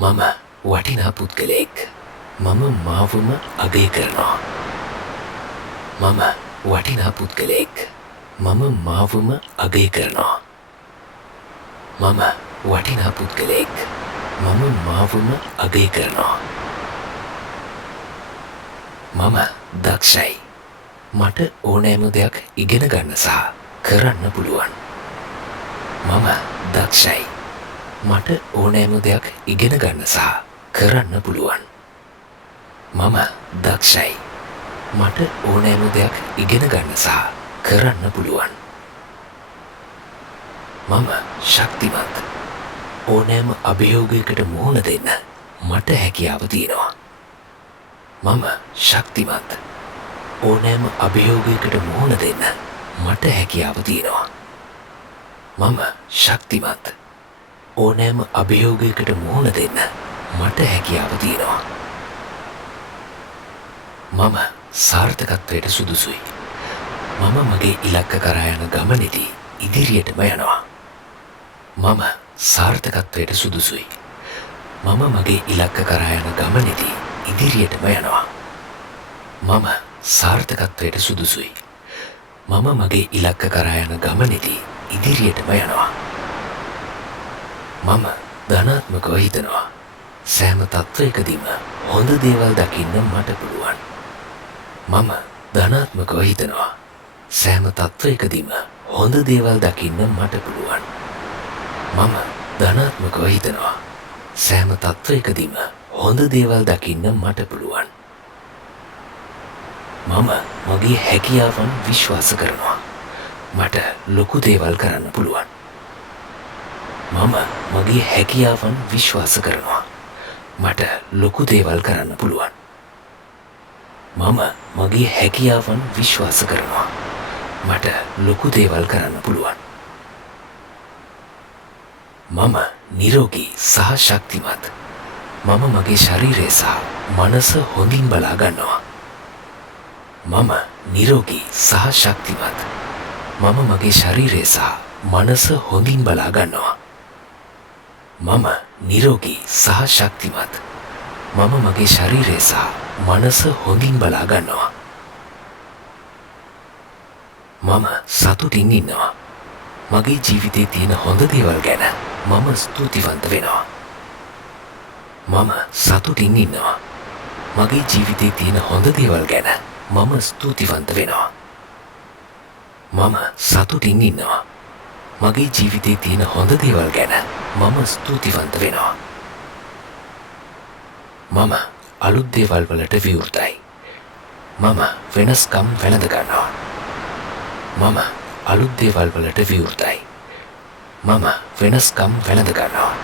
මම වටිනා පුද්ගලයෙක්. මම මාවම අගය කරනවා. මම වටිනා පුද්ගලයෙක්. මම මාවම අගය කරනවා. මම වටිනා පුද්ගලයෙක්. මම මාවම අගය කරනවා. මම දක්ෂයි. මට ඕනෑම දෙයක් ඉගෙන ගන්න සහ කරන්න පුළුවන්. මම දක්ෂයි. මට ඕනෑම දෙයක් ඉගෙන ගන්න සහ කරන්න පුළුවන්. මම දක්ෂයි. මට ඕනෑම දෙයක් ඉගෙන ගන්න සහ කරන්න පුළුවන්. මම ශක්තිමත්. ඕනෑම අභියෝගයකට මුහුණ දෙන්න මට හැකියාව තියෙනවා. මම ශක්තිමත්. ඕනෑම අභියෝගයකට මුහුණ දෙන්න මට හැකියාව තියෙනවා. මම ශක්තිමත්. ඕනෑම අභියෝගයකට මුහුණ දෙන්න මට හැකියාව තියෙනවා. මම සාර්ථකත්වයට සුදුසුයි. මම මගේ ඉලක්ක කරා යන ගමනේදී ඉදිරියටම යනවා. මම සාර්ථකත්වයට සුදුසුයි. මම මගේ ඉලක්ක කරා යන ගමනේදී ඉදිරියටම යනවා. මම සාර්ථකත්වයට සුදුසුයි. මම මගේ ඉලක්ක කරා යන ගමනේදී ඉදිරියටම යනවා. මම ධනාත්මකව හිතනවා. සෑම තත්වයකදීම හොඳ දේවල් දකින්න මට පුළුවන්. මම ධනාත්මකව හිතනවා. සෑම තත්වයකදීම හොඳ දේවල් දකින්න මට පුළුවන්. මම ධනාත්මකව හිතනවා. සෑම තත්වයකදීම හොඳ දේවල් දකින්න මට පුළුවන්. මම මගේ හැකියාවන් විශ්වාස කරනවා. මට ලොකු දේවල් කරන්න පුළුවන්. මම මගේ හැකියාවන් විශ්වාස කරනවා. මට ලොකු දේවල් කරන්න පුළුවන්. මම මගේ හැකියාවන් විශ්වාස කරනවා. මට ලොකු දේවල් කරන්න පුළුවන්. මම නිරෝගී සහ ශක්තිමත්. මම මගේ ශරීරය සහ මනස හොඳින් බලා ගන්නවා. මම නිරෝගී සහ ශක්තිමත්. මම මගේ ශරීරය සහ මනස හොඳින් බලා ගන්නවා. මම නිරෝගී සහ ශක්තිමත්. මම මගේ ශරීරය සහ මනස හොඳින් බලා ගන්නවා. මම සතුටින් ඉන්නවා. මගේ ජීවිතේ තියෙන හොඳ දේවල් ගැන මම ස්තුතිවන්ත වෙනවා. මම සතුටින් ඉන්නවා. මගේ ජීවිතේ තියෙන හොඳ දේවල් ගැන මම ස්තුතිවන්ත වෙනවා. මම සතුටින් ඉන්නවා. මගේ ජීවිතේ තියෙන හොඳ දේවල් ගැන මම ස්තුතිවන්ත වෙනවා. මම අලුත් දේවල් වලට විවෘතයි. මම වෙනස්කම් වැළඳ ගන්නවා. මම අලුත් දේවල් වලට විවෘතයි. මම වෙනස්කම් වැළඳ ගන්නවා.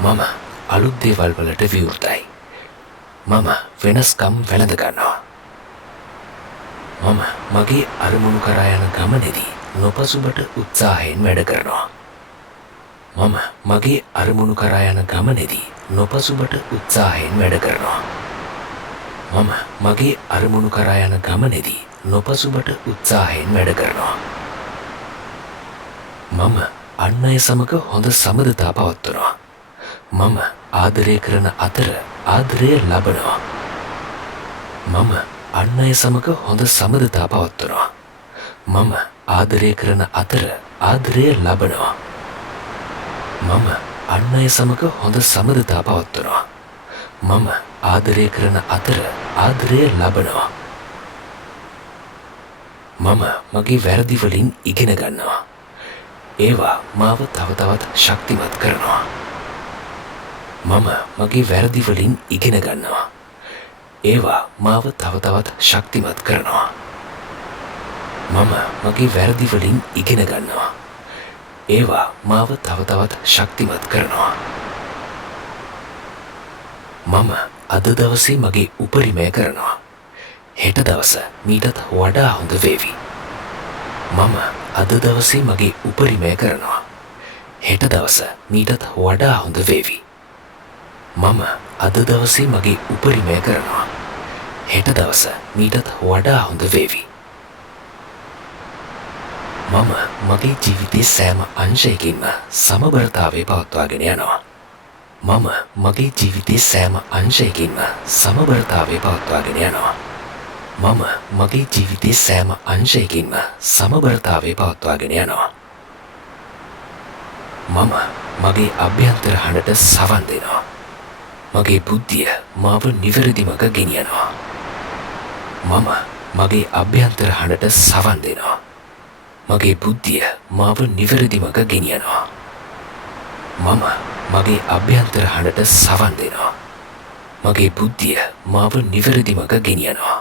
මම අලුත් දේවල් වලට විවෘතයි. මම වෙනස්කම් වැළඳ ගන්නවා. මම මගේ අරමුණු කරා යන ගමනේදී නොපසුබට උත්සාහයෙන් වැඩ කරනවා. මම මගේ අරමුණු කරා යන ගමනේදී නොපසුබට උත්සාහයෙන් වැඩ කරනවා. මම මගේ අරමුණු කරා යන ගමනේදී නොපසුබට උත්සාහයෙන් වැඩ කරනවා. මම අන් අය සමග හොඳ සමගතා පවත්වනවා. මම ආදරය කරන අතර ආදරය ලබනවා. මම අන් අය සමග හොඳ සමගතා පවත්වනවා. මම ආදරය කරන අතර ආදරය ලබනවා. මම අන් අය සමග හොඳ සමගතා පවත්වනවා. මම ආදරය කරන අතර ආදරය ලබනවා. මම මගේ වැරදි වලින් ඉගෙන ගන්නවා. ඒවා මාව තව තවත් ශක්තිමත් කරනවා. මම මගේ වැරදි වලින් ඉගෙන ගන්නවා. ඒවා මාව තව තවත් ශක්තිමත් කරනවා. මම මගේ වැරදි වලින් ඉගෙන ගන්නවා. ඒවා මාව තව තවත් ශක්තිමත් කරනවා. මම අද දවසේ මගේ උපරිමය කරනවා. හෙට දවස මීටත් වඩා හොඳ වේවි. මම අද දවසේ මගේ උපරිමය කරනවා. හෙට දවස මීටත් වඩා හොඳ වේවි. මම අද දවසේ මගේ උපරිමය කරනවා. හෙට දවස මීටත් වඩා හොඳ වේවි. මම මගේ ජීවිතයේ සෑම අංශයකින්ම සමබරතාවය පවත්වාගෙන යනවා. මම මගේ ජීවිතයේ සෑම අංශයකින්ම සමබරතාවය පවත්වාගෙන යනවා. මම මගේ ජීවිතයේ සෑම අංශයකින්ම සමබරතාවය පවත්වාගෙන යනවා. මම මගේ අභ්‍යන්තර හඬට සවන් දෙනවා. මගේ බුද්ධිය මාව නිවැරදි මඟ ගෙනියනවා. මම මගේ අභ්‍යන්තර හඬට සවන් දෙනවා. මගේ බුද්ධිය මාව නිවැරදි මඟ ගෙනියනවා. මම මගේ අභ්‍යන්තර හඬට සවන් දෙනවා. මගේ බුද්ධිය මාව නිවැරදි මඟ ගෙනියනවා.